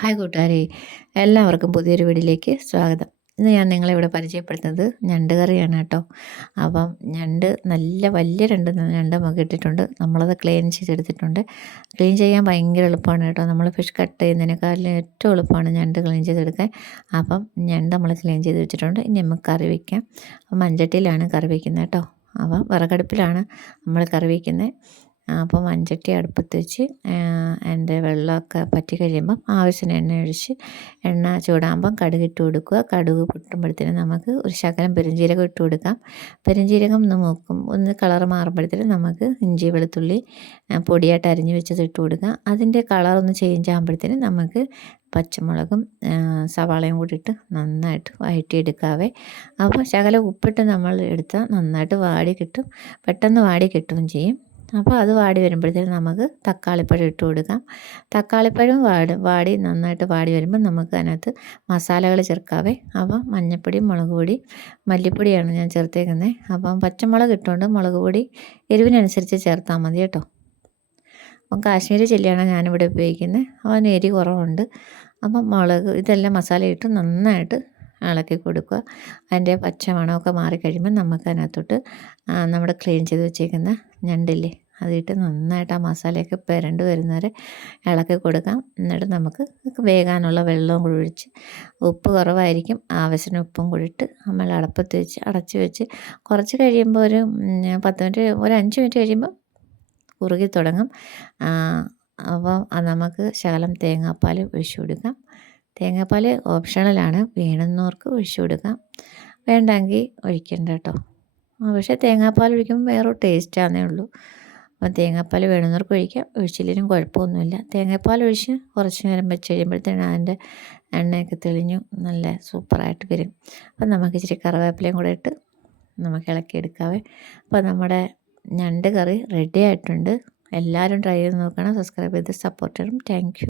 Hi കൂട്ടുകാരെ, എല്ലാവർക്കും പുതിയൊരു വീഡിയോയിലേക്ക് സ്വാഗതം. ഇന്ന് ഞാൻ നിങ്ങളെ ഇവിടെ പരിചയപ്പെടുത്തുന്നത് ഞണ്ട് കറിയാണ് കേട്ടോ. അപ്പം ഞണ്ട് നല്ല വലിയ ഞണ്ട് നമുക്ക് ഇട്ടിട്ടുണ്ട്. നമ്മളത് ക്ലീൻ ചെയ്തെടുത്തിട്ടുണ്ട്. ക്ലീൻ ചെയ്യാൻ ഭയങ്കര എളുപ്പമാണ് കേട്ടോ. നമ്മൾ ഫിഷ് കട്ട് ചെയ്യുന്നതിനേക്കാളും ഏറ്റവും എളുപ്പമാണ് ഞണ്ട് ക്ലീൻ ചെയ്തെടുക്കാൻ. അപ്പം ഞണ്ട് നമ്മൾ ക്ലീൻ ചെയ്ത് വെച്ചിട്ടുണ്ട്. ഇനി നമുക്ക് കറി വയ്ക്കാം. മൺചട്ടിയിലാണ് കറി വയ്ക്കുന്നത് കേട്ടോ. അപ്പം വിറകടുപ്പിലാണ് നമ്മൾ കറി വയ്ക്കുന്നത്. അപ്പോൾ മൺചട്ടി അടുപ്പത്ത് വെച്ച് അതിൻ്റെ വെള്ളമൊക്കെ പറ്റി കഴിയുമ്പം ആവശ്യത്തിന് എണ്ണ ഒഴിച്ച് എണ്ണ ചൂടാകുമ്പം കടുകിട്ട് കൊടുക്കുക. കടുക് പൊട്ടുമ്പോഴത്തേനും നമുക്ക് ഒരു ശകലം പെരുംജീരകം ഇട്ട് കൊടുക്കാം. പെരുംജീരകം ഒന്ന് കളറ് മാറുമ്പോഴത്തേനും നമുക്ക് ഇഞ്ചി വെളുത്തുള്ളി പൊടിയായിട്ട് അരിഞ്ഞ് വെച്ചത് ഇട്ട് കൊടുക്കാം. അതിൻ്റെ കളറൊന്ന് ചേഞ്ച് ആകുമ്പോഴത്തേനും നമുക്ക് പച്ചമുളകും സവാളയും കൂടി ഇട്ട് നന്നായിട്ട് വഴറ്റിയെടുക്കാവേ. അപ്പോൾ ശകലം ഉപ്പിട്ട് നമ്മൾ എടുത്താൽ നന്നായിട്ട് വാടി കിട്ടും, പെട്ടെന്ന് വാടി കിട്ടുകയും ചെയ്യും. അപ്പോൾ അത് വാടി വരുമ്പോഴത്തേക്കും നമുക്ക് തക്കാളിപ്പഴം ഇട്ട് കൊടുക്കാം. തക്കാളിപ്പഴം വാടി നന്നായിട്ട് വാടി വരുമ്പോൾ നമുക്ക് അതിനകത്ത് മസാലകൾ ചേർക്കാവേ. അപ്പം മഞ്ഞൾപ്പൊടി, മുളക് പൊടി, മല്ലിപ്പൊടിയാണ് ഞാൻ ചേർത്തേക്കുന്നത്. അപ്പം പച്ചമുളക് ഇട്ടുകൊണ്ട് മുളക് പൊടി എരിവിനനുസരിച്ച് ചേർത്താൽ മതി കേട്ടോ. അപ്പം കാശ്മീരി ചില്ലിയാണ് ഞാനിവിടെ ഉപയോഗിക്കുന്നത്. അതിന് എരി കുറവുണ്ട്. അപ്പം ഇതെല്ലാം മസാല ഇട്ട് നന്നായിട്ട് ഇളക്കി കൊടുക്കുക. അതിൻ്റെ പച്ച മണമൊക്കെ മാറിക്കഴിയുമ്പോൾ നമുക്ക് അതിനകത്തോട്ട് നമ്മുടെ ക്ലീൻ ചെയ്ത് വെച്ചേക്കുന്ന ഞണ്ടില്ലേ അതിട്ട് നന്നായിട്ട് ആ മസാലയൊക്കെ പുരണ്ട് വരുന്നവരെ ഇളക്കി കൊടുക്കാം. എന്നിട്ട് നമുക്ക് വേകാനുള്ള വെള്ളവും കൂടി ഒഴിച്ച്, ഉപ്പ് കുറവായിരിക്കും, ആവശ്യത്തിന് ഉപ്പും കൂടി ഇട്ട് നമ്മൾ അടുപ്പത്ത് വെച്ച് അടച്ച് വെച്ച് കുറച്ച് കഴിയുമ്പോൾ ഒരു 10 മിനിറ്റ്, ഒരു 5 മിനിറ്റ് കഴിയുമ്പോൾ കുറുകി തുടങ്ങും. അപ്പോൾ നമുക്ക് ശകലം തേങ്ങാപ്പാൽ ഒഴിച്ചു കൊടുക്കാം. തേങ്ങാപ്പാൽ ഓപ്ഷണലാണ്, വേണമെന്നവർക്ക് ഒഴിച്ചു കൊടുക്കാം, വേണ്ടെങ്കിൽ ഒഴിക്കണ്ട കേട്ടോ. പക്ഷേ തേങ്ങാപ്പാൽ ഒഴിക്കുമ്പോൾ വേറൊരു ടേസ്റ്റാന്നേ ഉള്ളൂ. അപ്പോൾ തേങ്ങാപ്പാൽ വേണമെന്നവർക്ക് ഒഴിക്കാം, ഒഴിച്ചില്ലെങ്കിലും കുഴപ്പമൊന്നുമില്ല. തേങ്ങാപ്പാൽ ഒഴിച്ച് കുറച്ച് നേരം വെച്ച് കഴിയുമ്പോഴത്തേനും അതിൻ്റെ എണ്ണയൊക്കെ തെളിഞ്ഞു നല്ല സൂപ്പറായിട്ട് വരും. അപ്പം നമുക്ക് ഇച്ചിരി കറിവേപ്പിലയും കൂടെ ഇട്ട് നമുക്ക് ഇളക്കിയെടുക്കാവേ. അപ്പോൾ നമ്മുടെ ഞണ്ട് കറി റെഡി ആയിട്ടുണ്ട്. എല്ലാവരും ട്രൈ ചെയ്ത് നോക്കണം. സബ്സ്ക്രൈബ് ചെയ്ത് സപ്പോർട്ട് ചെയ്യണം. Thank you.